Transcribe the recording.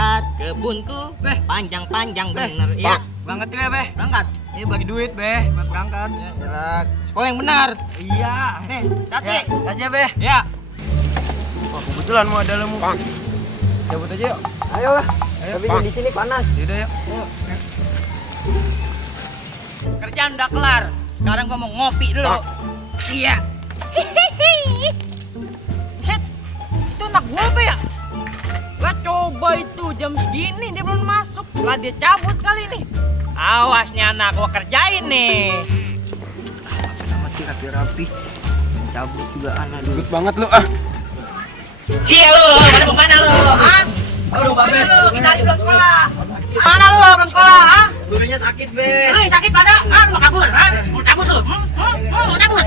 lihat kebunku panjang-panjang bener ya. Banget tuh ya, Beh. Berangkat. Ini bagi duit, Beh, buat berangkat. Ya, sekolah yang benar. Iya. Nih, hati. Ya, kasih ya, Beh. Ya. Wah, kebetulan mau ada lemu. Cabut aja yuk. Ayo lah. Tapi di sini panas. Yaudah yuk. Kerjaan udah kelar. Sekarang gua mau ngopi dulu. Iya. Buset. Itu anak gua apa ya? Lah coba itu jam segini dia belum masuk. Lah dia cabut kali nih. Awas nih anak gua kerjain nih. Amat sih rapi-rapi. Cabut juga anak dulu. Good banget lu ah. Iya lu, pada mau mana lu? Hah? Aduh, Babe. Kita hari belum sekolah. Mana lu belum sekolah? Hah? Gurunya sakit, Beh. Sakit pada? Ah, lu mau kabur? Hah? Mau cabut lu? Mau cabut?